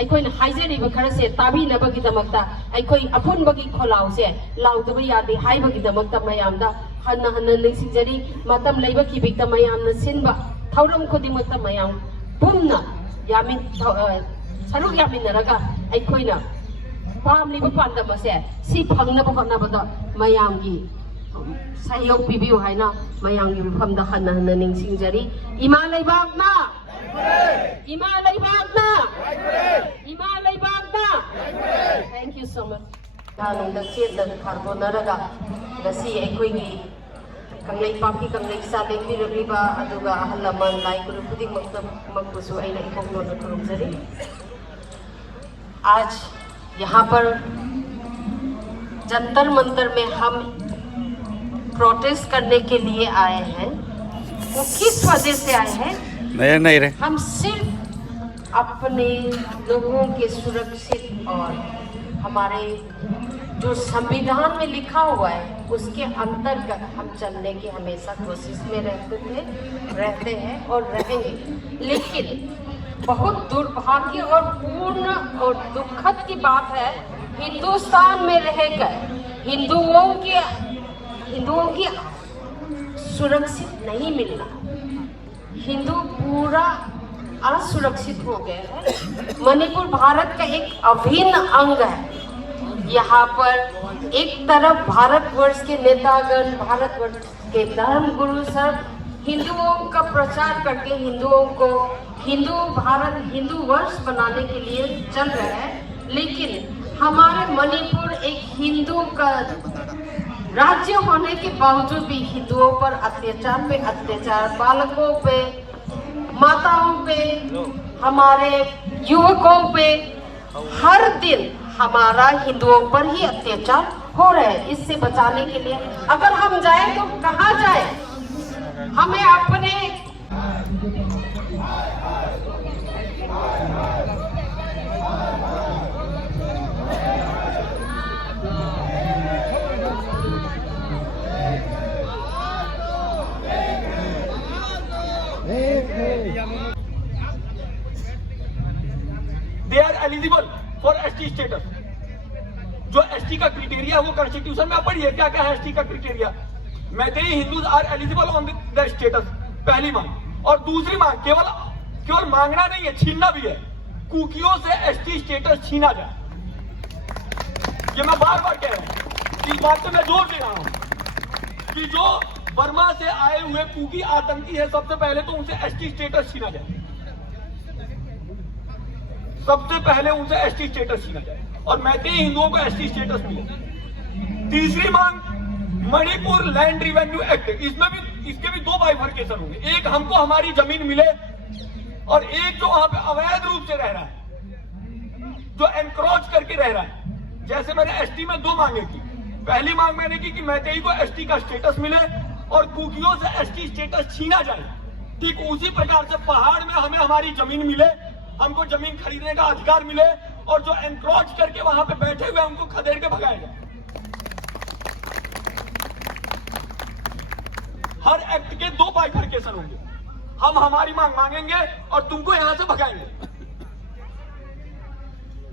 अखोन हाइजरीब खरसे ताबीनबगीदमक्ता अखोई अपुनबगी खोलाउसे लाउदब यादे हाइबगीदमक्ता मयामदा हन्ना हन्ना निंसिंजरी मतम लैबखिबिक्ता मयामना सिनबा थौरम खुदिमक्ता मयाम पुमना यामिन सरुक यामिनरगा अखोइना पामलिब पांदमसे सि फंगनब होनबदा मयामगी सहयोग पिबियो हाइना मयामगी विफमदा हन्ना हन्ना निंसिंजरी इमा लैबाकना इमा लैबाकना इमा लैबाकना थैंक यू सो मच हानंदा सेदा खारबोनरगा गसी अखोइगी कंगलै पापी कंगलै साले पिरलिबा अदुगा अहलमन लाइकुरु खुदिक मकबुसु आइना इकोगलोना खुरुमजरी आज यहाँ पर जंतर मंतर में हम प्रोटेस्ट करने के लिए आए हैं। वो किस वजह से आए हैं? नहीं रे। हम सिर्फ अपने लोगों के सुरक्षित और हमारे जो संविधान में लिखा हुआ है उसके अंतर्गत हम चलने की हमेशा कोशिश में रहते हैं और रहेंगे। लेकिन बहुत दुर्भाग्य और पूर्ण और दुखद की बात है, हिंदुस्तान में रहकर हिंदुओं की सुरक्षित नहीं मिलना। हिंदू पूरा असुरक्षित हो गए हैं। मणिपुर भारत का एक अभिन्न अंग है। यहाँ पर एक तरफ भारतवर्ष के नेतागण, भारतवर्ष के धर्म गुरु सब हिंदुओं का प्रचार करके हिंदुओं को हिंदू वर्ष बनाने के लिए चल रहे हैं। लेकिन हमारे मणिपुर एक हिंदू का राज्य होने के बावजूद भी हिंदुओं पर अत्याचार, बालकों पे, माताओं पे, हमारे युवकों पे हर दिन हमारा हिंदुओं पर ही अत्याचार हो रहे हैं। इससे बचाने के लिए अगर हम जाए तो कहाँ जाए? हमें अपने they are eligible for ST status। जो ST का क्राइटेरिया वो कॉन्स्टिट्यूशन में पढ़िए क्या क्या है ST का criteria. Meitei Hindus are eligible on the status, पहली मांग। और दूसरी मांग केवल मांगना नहीं है, छीनना भी है। कुकियों से ST स्टेटस छीना जाए। ये मैं बार बार कह रहा हूँ, इस बात पे मैं जोर दे रहा हूँ कि जो बर्मा से आए हुए कुकी आतंकी है, सबसे पहले तो उनसे ST स्टेटस छीना जाए। सबसे पहले उनसे ST स्टेटस छीना जाए और मैतेई हिंदुओं को ST स्टेटस मिले। तीसरी मांग मणिपुर लैंड रिवेन्यू एक्ट, इसके भी दो बाइफर्केशन होंगे। एक हमको हमारी जमीन मिले और एक जो वहां पे अवैध रूप से रह रहा है, जो एनक्रोच करके रह रहा है। जैसे मैंने ST में दो मांगे की। पहली मांग मैंने की कि मैतेई को ST का स्टेटस मिले और कुकियों से ST स्टेटस छीना जाए। ठीक उसी प्रकार से पहाड़ में हमें हमारी जमीन मिले, हमको जमीन खरीदने का अधिकार मिले और जो एनक्रोच करके वहां पे बैठे हुए उनको खदेड़ के भगाया जाए। हर एक्ट के दो बाइफर्केशन होंगे। हम हमारी मांग मांगेंगे और तुमको यहां से भगाएंगे।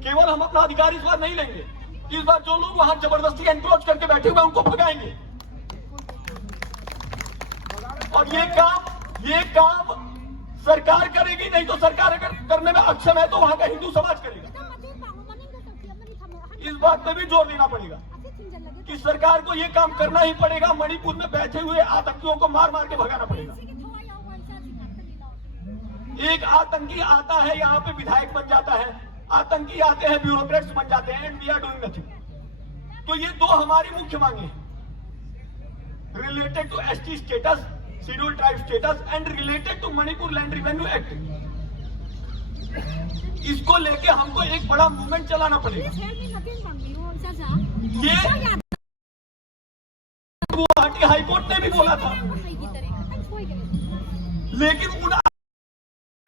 केवल हम अपना अधिकार इस बार नहीं लेंगे, इस बार जो लोग वहां जबरदस्ती एनक्रोच करके बैठे हुए उनको भगाएंगे। और ये काम सरकार करेगी, नहीं तो सरकार अगर करने में अक्षम है तो वहां का हिंदू समाज करेगा। इस बात पे भी जोर देना पड़ेगा कि सरकार को ये काम करना ही पड़ेगा। मणिपुर में बैठे हुए आतंकियों को मार मार के भगाना पड़ेगा। एक आतंकी आता है यहाँ पे विधायक बन जाता है, आतंकी आते हैं ब्यूरोक्रेट्स बन जाते हैं, and we are doing nothing. तो ये दो हमारी मुख्य मांगे हैं related to ST status, scheduled tribe status and related to Manipur land revenue act. इसको लेके हमको एक बड़ा मूवमेंट चलाना पड़ेगा। ये गुवाहाटी हाईकोर्ट ने भी बोला था, लेकिन उन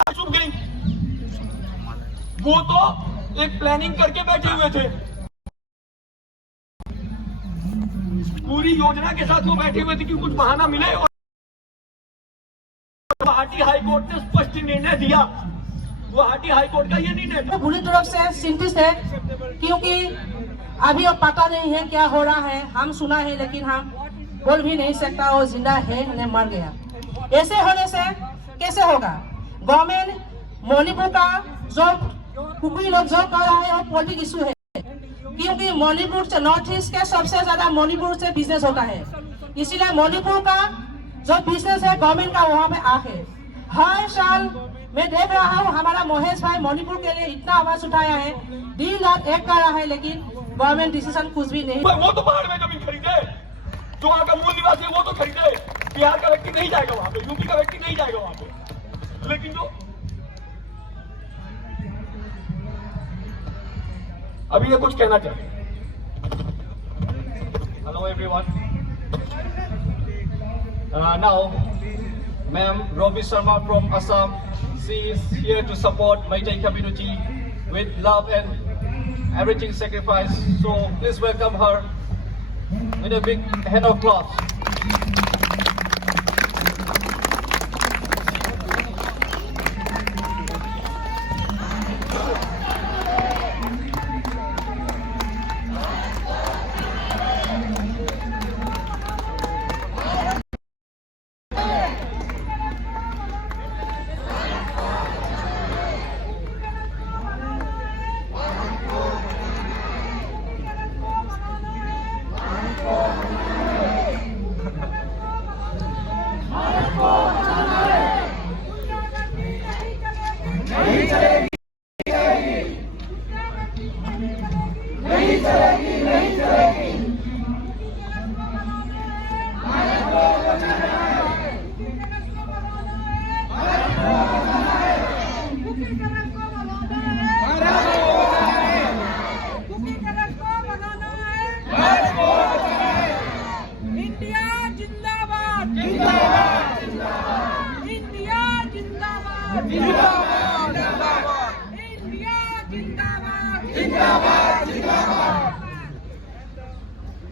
चुप गई। वो तो एक प्लानिंग करके बैठे हुए थे, पूरी योजना के साथ वो बैठे हुए थे कि कुछ बहाना मिले। और गुवाहाटी हाईकोर्ट ने स्पष्ट निर्णय दिया गुवाहाटी हाई कोर्ट का ये निर्णय था। बुरी तरफ से चिंतित है, क्योंकि अभी अब पता नहीं है क्या हो रहा है। हम सुना है लेकिन हम बोल भी नहीं सकता वो जिंदा है या मर गया। ऐसे होने से कैसे होगा? गवर्नमेंट मणिपुर का जो कुकी लोग जो कर रहा है वो पॉलिटिक इशू है, क्योंकि मणिपुर से नॉर्थ ईस्ट के सबसे ज्यादा मणिपुर से बिजनेस होता है। इसीलिए मणिपुर का जो बिजनेस है गवर्नमेंट का वहाँ पे आके हर साल मैं देख रहा हूँ हमारा महेश भाई मणिपुर के लिए इतना आवाज उठाया है, दिन रात एक कर रहा है, लेकिन गवर्नमेंट डिसीजन कुछ भी नहीं। वो तो पहाड़ में जमीन खरीदे, जो वहाँ का मूल निवासी है वो तो खरीदे। बिहार का व्यक्ति नहीं जाएगा वहाँ पे, यूपी का व्यक्ति नहीं जाएगा वहाँ पे। लेकिन जो अभी ये कुछ कहना चाहते हैं। Hello everyone. Now, Ma'am Robi Sharma from Assam, she is here to support Meitei community with love and everything sacrifice. So please welcome her with a big hand of applause.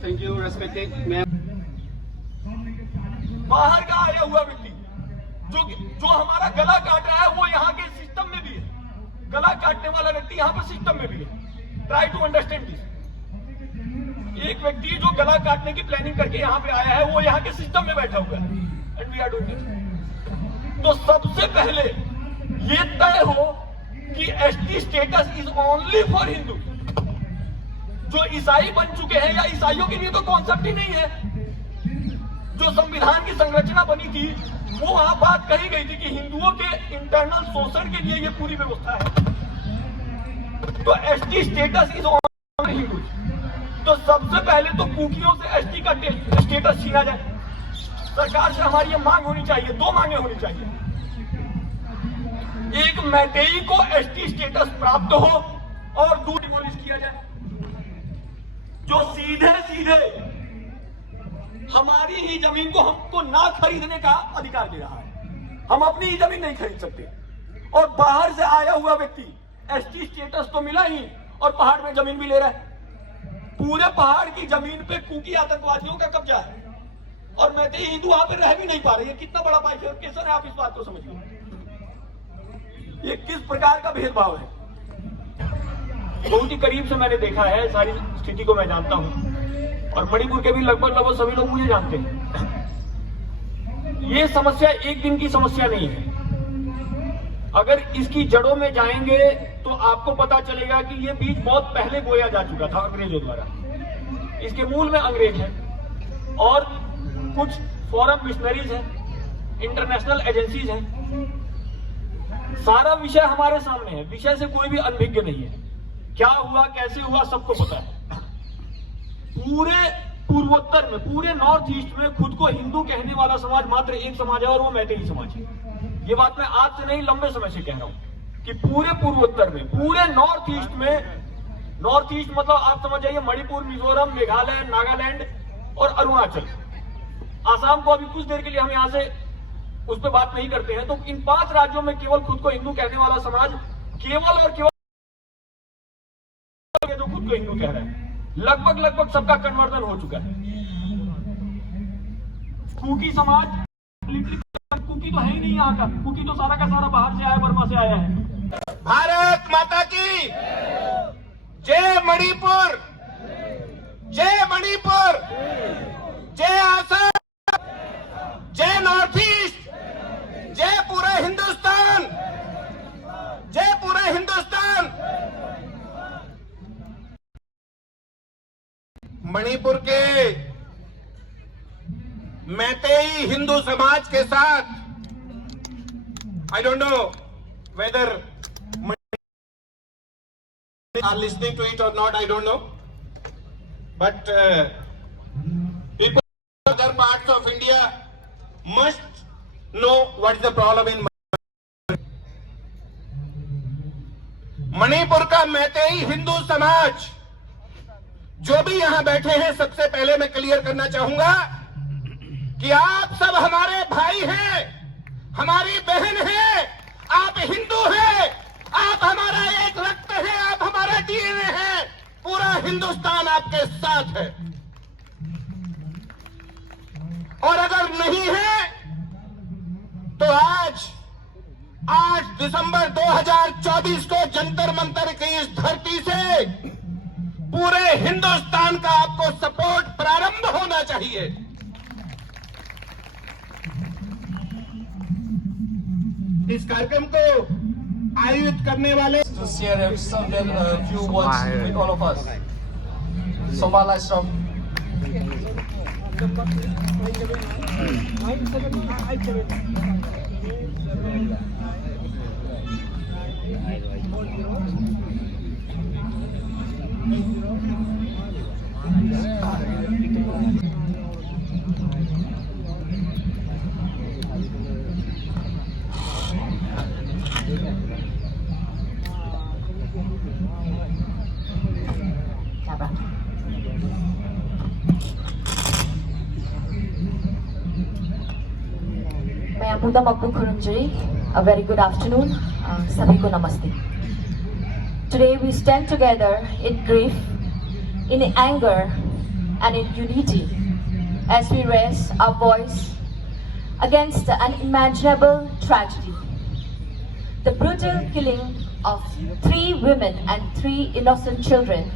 Thank you, respected ma'am. बाहर का आया हुआ व्यक्ति जो हमारा गला काट रहा है वो यहाँ के सिस्टम में भी है। गला काटने वाला व्यक्ति यहाँ पर सिस्टम में भी है। Try to understand this. एक व्यक्ति जो गला काटने की प्लानिंग करके यहाँ पे आया है वो यहाँ के सिस्टम में बैठा हुआ है। And we are doing this. तो सबसे पहले ये तय हो कि ST status is only for Hindu. जो ईसाई बन चुके हैं या ईसाइयों के लिए तो कॉन्सेप्ट ही नहीं है। जो संविधान की संरचना बनी थी वो वहां बात कही गई थी कि हिंदुओं के इंटरनल शोषण के लिए ये पूरी व्यवस्था है। तो ST status is only Hindu. तो सबसे पहले तो कुकियों से एसटी का स्टेटस छीना जाए। सरकार से हमारी ये मांग होनी चाहिए, दो मांगे होनी चाहिए। एक, मैतेई को एसटी स्टेटस प्राप्त हो और दूसरी डिमोलिश किया जाए। जो सीधे सीधे हमारी ही जमीन को हमको ना खरीदने का अधिकार दे रहा है। हम अपनी ही जमीन नहीं खरीद सकते और बाहर से आया हुआ व्यक्ति एसटी स्टेटस तो मिला ही और पहाड़ में जमीन भी ले रहा है। पूरे पहाड़ की जमीन पे कुकी आतंकवादियों का कब्जा है और मैतेई हिंदू वहां पे रह भी नहीं पा रहे। ये कितना बड़ा बाइफर्केशन है, आप इस बात को समझिए। ये किस प्रकार का भेदभाव है। बहुत ही करीब से मैंने देखा है, सारी स्थिति को मैं जानता हूं और मणिपुर के भी लगभग सभी लोग मुझे जानते हैं। ये समस्या एक दिन की समस्या नहीं है। अगर इसकी जड़ों में जाएंगे तो आपको पता चलेगा कि ये बीज बहुत पहले बोया जा चुका था अंग्रेजों द्वारा। इसके मूल में अंग्रेज हैं और कुछ फॉरेन मिशनरीज हैं, इंटरनेशनल एजेंसीज हैं। सारा विषय हमारे सामने है, विषय से कोई भी अनभिज्ञ नहीं है। क्या हुआ, कैसे हुआ, सबको पता है। पूरे पूर्वोत्तर में, पूरे नॉर्थ ईस्ट में खुद को हिंदू कहने वाला समाज मात्र एक समाज है और वो मैतेई समाज है। ये बात मैं आज से नहीं लंबे समय से कह रहा हूं कि पूरे पूर्वोत्तर में, पूरे नॉर्थ ईस्ट में, नॉर्थ ईस्ट मतलब आप समझ जाइए मणिपुर, मिजोरम, मेघालय, नागालैंड और अरुणाचल। आसाम को अभी कुछ देर के लिए हम यहां से उस पर बात नहीं करते हैं। तो इन 5 राज्यों में केवल खुद को हिंदू कहने वाला समाज केवल और केवल जो खुद को हिंदू कह रहा है, लगभग सबका कन्वर्जन हो चुका है। कुकी समाज, कुकी तो है ही नहीं यहाँ का। कुकी तो सारा का सारा बाहर से आया, बर्मा से आया है। भारत माता की जय मणिपुर, जय मणिपुर, जय आसाम, जय नॉर्थ ईस्ट, जय पूरा हिंदुस्तान, जय पूरा हिंदुस्तान। मणिपुर के मैतेई हिंदू समाज के साथ I don't know whether are listening to it or not, I don't know. But people in other parts of India must know what is the problem in Manipur का मैतेई हिंदू समाज। जो भी यहां बैठे हैं, सबसे पहले मैं क्लियर करना चाहूंगा कि आप सब हमारे भाई हैं, हमारी बहन है, आप हिंदू हैं, आप हमारा एक रक्त है, आप हमारा डीएनए है, पूरा हिंदुस्तान आपके साथ है। और अगर नहीं है तो आज 8 दिसंबर 2024 को जंतर मंतर की इस धरती से पूरे हिंदुस्तान का आपको सपोर्ट प्रारंभ होना चाहिए। इस कार्यक्रम को आयोजित करने वाले To share some few words with all of us. Somala Shram. मैं अपूदा मकबू खुरुंजरी, a very good afternoon, सभी को नमस्ते. Today we stand together in grief, in anger and in unity as we raise our voice against the unimaginable tragedy. The brutal killing of 3 women and 3 innocent children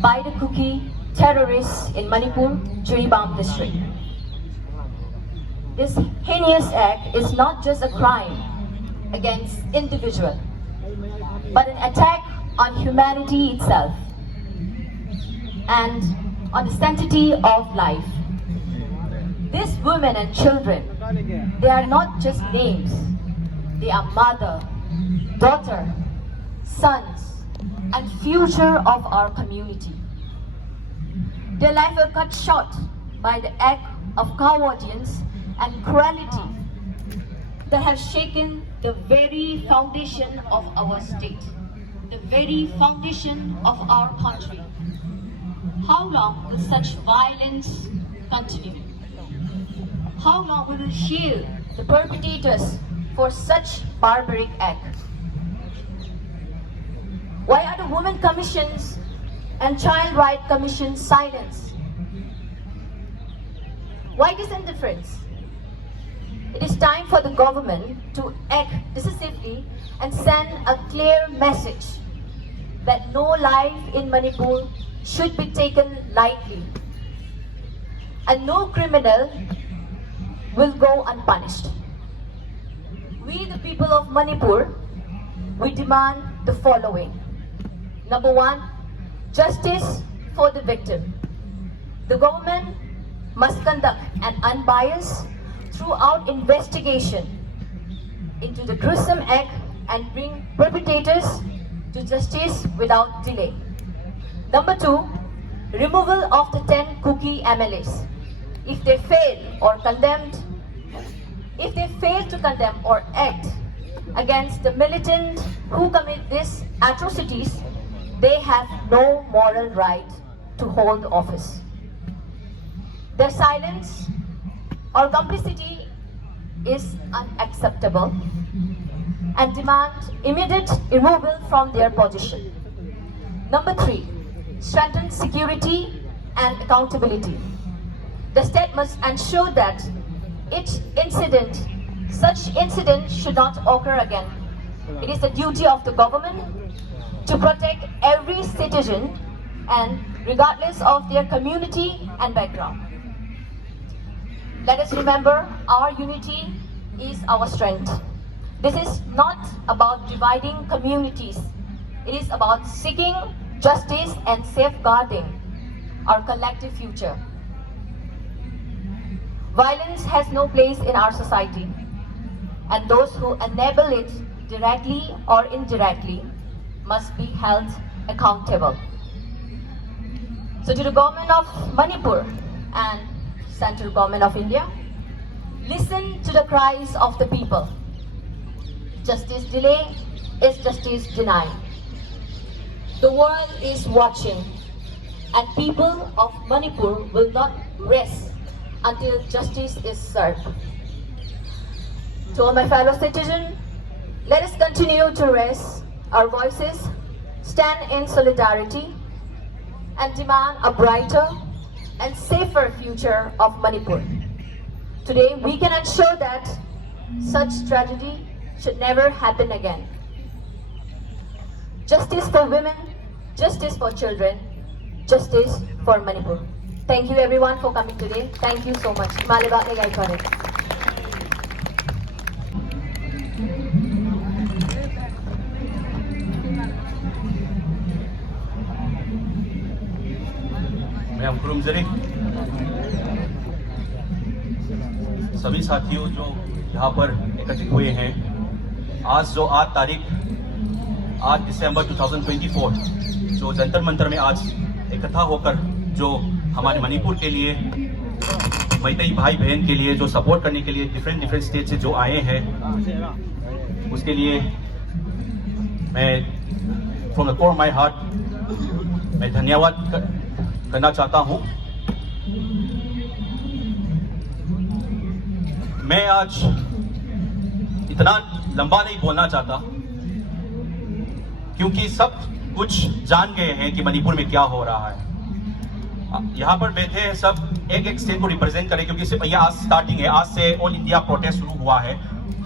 by the Kuki terrorists in Manipur, Jiribam district. This heinous act is not just a crime against individual, but an attack on humanity itself and on the sanctity of life. These women and children, they are not just names. They are mother, daughter, sons, and future of our community. Their lives were cut short by the act of cowardice and cruelty that have shaken the very foundation of our state, the very foundation of our country. How long will such violence continue? How long will we shield the perpetrators for such barbaric act? Why are the Women Commissions and Child Rights Commission silenced? Why this indifference? It is time for the government to act decisively and send a clear message that no life in Manipur should be taken lightly and no criminal will go unpunished. We, the people of Manipur, we demand the following. Number 1, justice for the victim. The government must conduct an unbiased throughout investigation into the gruesome act and bring perpetrators to justice without delay. Number 2, removal of the 10 Kuki MLAs. If they fail to condemn or act against the militant who commit these atrocities, they have no moral right to hold office. Their silence or complicity is unacceptable and demand immediate removal from their position. Number 3, strengthen security and accountability. The state must ensure that such incident should not occur again It is the duty of the government to protect every citizen and regardless of their community and background. Let us remember our unity is our strength. This is not about dividing communities. It is about seeking justice and safeguarding our collective future. Violence has no place in our society, and those who enable it directly or indirectly must be held accountable. So to the government of Manipur and central government of India, listen to the cries of the people. Justice delay is justice denied. The world is watching, and people of Manipur will not rest until justice is served. To all my fellow citizens, let us continue to raise our voices, stand in solidarity, and demand a brighter and safer future of Manipur. Today, we can ensure that such tragedy should never happen again. Justice for women, justice for children, justice for Manipur. Thank you everyone for coming today. Thank you so much. Malibak Negay Kore. मैं खुरुम जरी सभी साथियों जो यहाँ पर एकत्रित हुए हैं, आज जो 8 दिसंबर 2024 जो जंतर मंतर में आज इकट्ठा होकर जो हमारे मणिपुर के लिए मैतेई भाई बहन के लिए जो सपोर्ट करने के लिए डिफरेंट स्टेट से जो आए हैं, उसके लिए मैं from the core of my heart मैं धन्यवाद करना चाहता हूं। मैं आज इतना लंबा नहीं बोलना चाहता क्योंकि सब कुछ जान गए हैं कि मणिपुर में क्या हो रहा है। यहाँ पर बैठे हैं सब एक स्टेट को रिप्रेजेंट करें, क्योंकि सिर्फ यहाँ आज स्टार्टिंग है। आज से ऑल इंडिया प्रोटेस्ट शुरू हुआ है।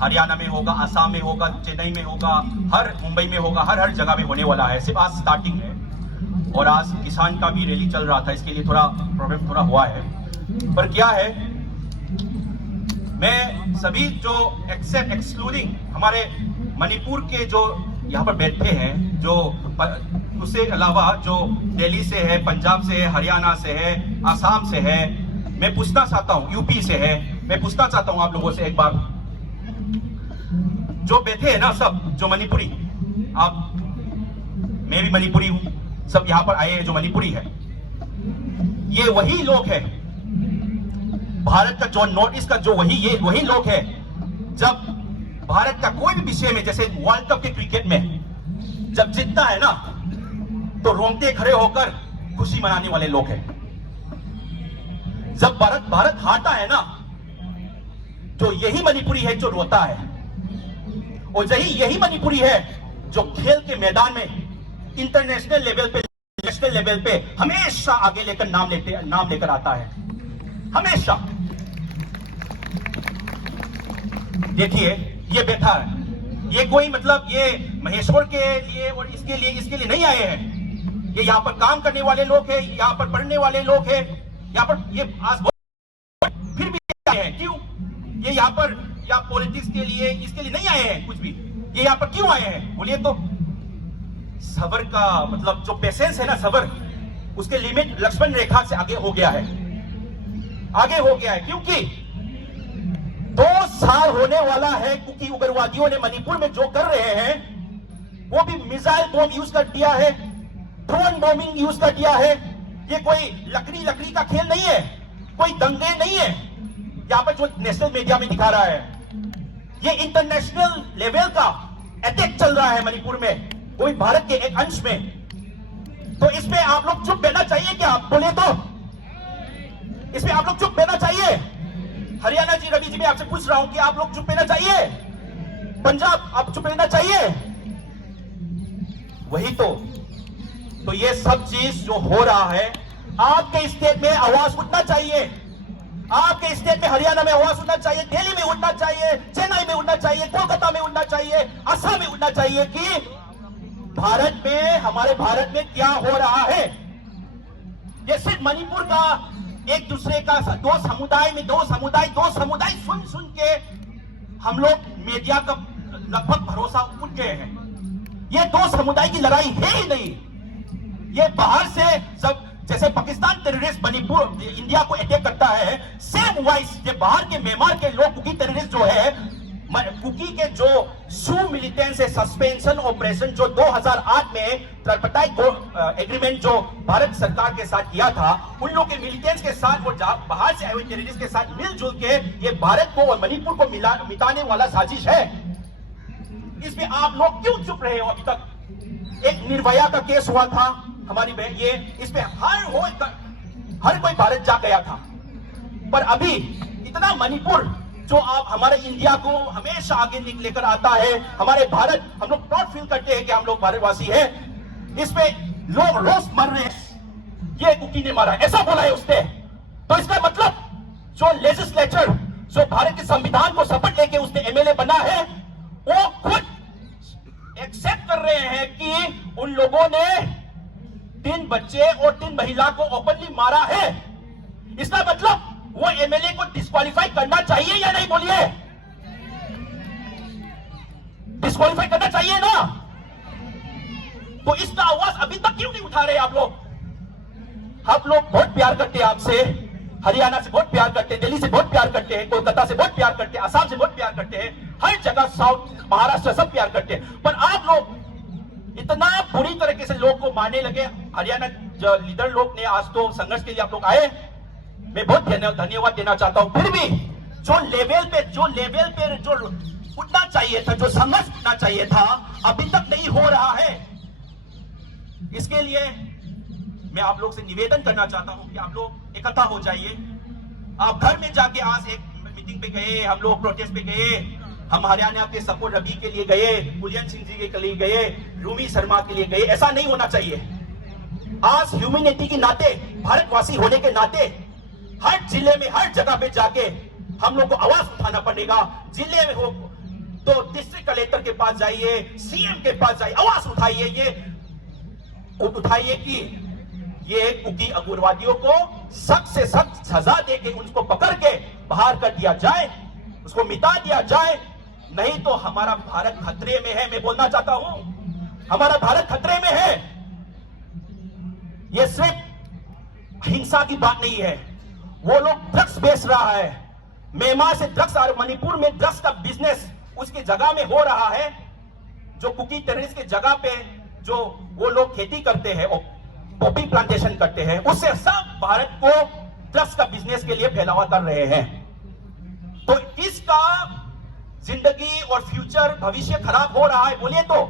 हरियाणा में होगा, असम में होगा, चेन्नई में होगा, हर मुंबई में होगा, हर जगह में होने वाला है। सिर्फ आज स्टार्टिंग है और आज किसान का भी रैली चल रहा था, इसके लिए थोड़ा प्रॉब्लम थोड़ा हुआ है। पर क्या है, मैं सभी जो एक्सक्लूडिंग हमारे मणिपुर के जो यहाँ पर बैठे हैं, जो उससे अलावा जो दिल्ली से है, पंजाब से है, हरियाणा से है, आसाम से है, मैं पूछना चाहता हूँ, यूपी से है, मैं पूछना चाहता हूँ आप लोगों से एक बार, जो बैठे हैं ना सब जो मणिपुरी, आप मैं भी मणिपुरी हूँ, सब यहाँ पर आए हैं जो मणिपुरी है, ये वही लोग हैं भारत का जो नॉर्थ ईस्ट का जो वही लोग हैं जब भारत का कोई भी विषय में, जैसे वर्ल्ड कप के क्रिकेट में जब जीतता है ना तो रोंगटे खड़े होकर खुशी मनाने वाले लोग हैं। जब भारत हारता है ना तो यही मणिपुरी है जो रोता है, और यही मणिपुरी है जो खेल के मैदान में इंटरनेशनल लेवल पे, नेशनल लेवल पे हमेशा आगे लेकर नाम लेकर आता है, हमेशा। देखिए ये बैठा है, ये कोई मतलब ये महेश्वर के लिए और इसके लिए नहीं आए हैं। ये यहाँ पर काम करने वाले लोग हैं, यहाँ पर पढ़ने वाले लोग हैं, यहाँ पर ये आज फिर भी आए हैं। क्यों ये यहाँ पर या पॉलिटिक्स के लिए इसके लिए नहीं आए हैं कुछ भी, ये यहाँ पर क्यों आए हैं बोलिए तो? सबर का मतलब जो पेशेंस है ना, सबर, उसके लिमिट लक्ष्मण रेखा से आगे हो गया है, क्योंकि 2 साल होने वाला है, क्योंकि उग्रवादियों ने मणिपुर में जो कर रहे हैं वो भी मिसाइल बॉम्ब यूज कर दिया है, ड्रोन बॉम्बिंग यूज कर दिया है। ये कोई लकड़ी का खेल नहीं है, कोई दंगे नहीं है यहाँ पर जो नेशनल मीडिया में दिखा रहा है। ये इंटरनेशनल लेवल का अटैक चल रहा है मणिपुर में, कोई भारत के एक अंश में। तो इसमें आप लोग चुप रहना चाहिए क्या? आप बोले तो इसमें आप लोग चुप रहना चाहिए। हरियाणा जी, रवि जी, मैं आपसे पूछ रहा हूं कि आप लोग चुप रहना चाहिए? पंजाब, आप चुप रहना चाहिए? वही तो ये सब चीज जो हो रहा है, आपके स्टेट में आवाज उठना चाहिए। आपके स्टेट में, हरियाणा में आवाज उठना चाहिए, दिल्ली में उठना चाहिए, चेन्नई में उठना चाहिए, कोलकाता में उठना चाहिए, असम में उठना चाहिए कि भारत में, हमारे भारत में क्या हो रहा है। ये सिर्फ मणिपुर का एक दूसरे का दो समुदाय सुन के हम लोग मीडिया का लगभग भरोसा उठ गए हैं। ये दो समुदाय की लड़ाई है ही नहीं। ये बाहर से सब, जैसे पाकिस्तान टेररिस्ट मणिपुर इंडिया को अटैक करता है, सेम वाइस ये बाहर के म्यांमार के लोग कुकी टेररिस्ट जो है, कुकी के जो सू मिलिटेंट से सस्पेंशन ऑपरेशन जो 2008 में ट्राइपार्टाइट एग्रीमेंट जो भारत सरकार के साथ किया था, उन लोग के मिलिटेंट्स के साथ वो बाहर से आए हुए टेररिस्ट के साथ मिलजुल के ये भारत को और मणिपुर को मिटाने वाला साजिश है। इसमें आप लोग क्यों चुप रहे हो अभी तक? एक निर्भया का केस हुआ था हमारी बहन, ये इसमें हर कोई भारत जा गया था, पर अभी इतना मणिपुर जो आप हमारे इंडिया को हमेशा आगे लेकर आता है, हमारे भारत, हम लोग प्राउड फील करते हैं कि हम लोग भारतवासी हैं। इसमें लोग रोज मर रहे हैं, ये कुकी ने मारा, ऐसा बोला है उसने। तो इसका मतलब जो लेजिस्लेचर, जो भारत के संविधान को शपथ लेके उसने एमएलए बना है, वो खुद एक्सेप्ट कर रहे हैं कि उन लोगों ने 3 बच्चे और 3 महिला को ओपनली मारा है। इसका मतलब वो एमएलए को डिस्क्वालीफाई करना चाहिए या नहीं? बोलिए, डिस्क्वालीफाई करना चाहिए ना? तो इसका आवाज अभी तक क्यों नहीं उठा रहे आप लोग? आप लोग बहुत प्यार करते हैं आपसे, हरियाणा से बहुत प्यार करते हैं, दिल्ली से बहुत प्यार करते हैं, कोलकाता से बहुत प्यार करते हैं, असम से बहुत प्यार करते हैं, हर जगह साउथ, महाराष्ट्र सब प्यार करते हैं, पर आप लोग इतना बुरी तरीके से लोग को मारने लगे। हरियाणा जो लीडर लोग ने आज तो संघर्ष के लिए आप लोग आए, मैं बहुत धन्यवाद देना चाहता हूं। फिर भी जो लेवल पे जो उठना चाहिए था, जो संघर्ष उठना चाहिए था, अभी तक नहीं हो रहा है। इसके लिए मैं आप लोग से निवेदन करना चाहता हूं कि आप लोग इकट्ठा हो जाइए। आप घर में जाके, आज एक मीटिंग पे गए, हम लोग प्रोटेस्ट पे गए, हम हरियाणा के सपोर्ट रवि के लिए गए, कुलियन सिंह जी के लिए गए, रूमी शर्मा के लिए गए, ऐसा नहीं होना चाहिए। आज ह्यूमैनिटी के नाते, भारतवासी होने के नाते, हर जिले में, हर जगह पे जाके हम लोग को आवाज उठाना पड़ेगा। जिले में हो तो डिस्ट्रिक्ट कलेक्टर के पास जाइए, सीएम के पास जाइए, आवाज उठाइए, ये उठाइए कि ये कुकी उग्रवादियों को सख्त से सख्त सजा देके उनको पकड़ के बाहर कर दिया जाए, उसको मिटा दिया जाए। नहीं तो हमारा भारत खतरे में है। मैं बोलना चाहता हूं, हमारा भारत खतरे में है। यह सिर्फ हिंसा की बात नहीं है, वो लोग ड्रग्स बेच रहा है, म्यांमार से ड्रग्स, और मणिपुर में ड्रग्स का बिजनेस उसकी जगह में हो रहा है। जो कुकी टेररिस्ट की जगह पे जो वो लोग खेती करते हैं, पॉपी प्लांटेशन करते हैं, उससे सब भारत को ड्रग्स का बिजनेस के लिए फैलावा कर रहे हैं। तो इसका जिंदगी और फ्यूचर, भविष्य खराब हो रहा है। बोलिए तो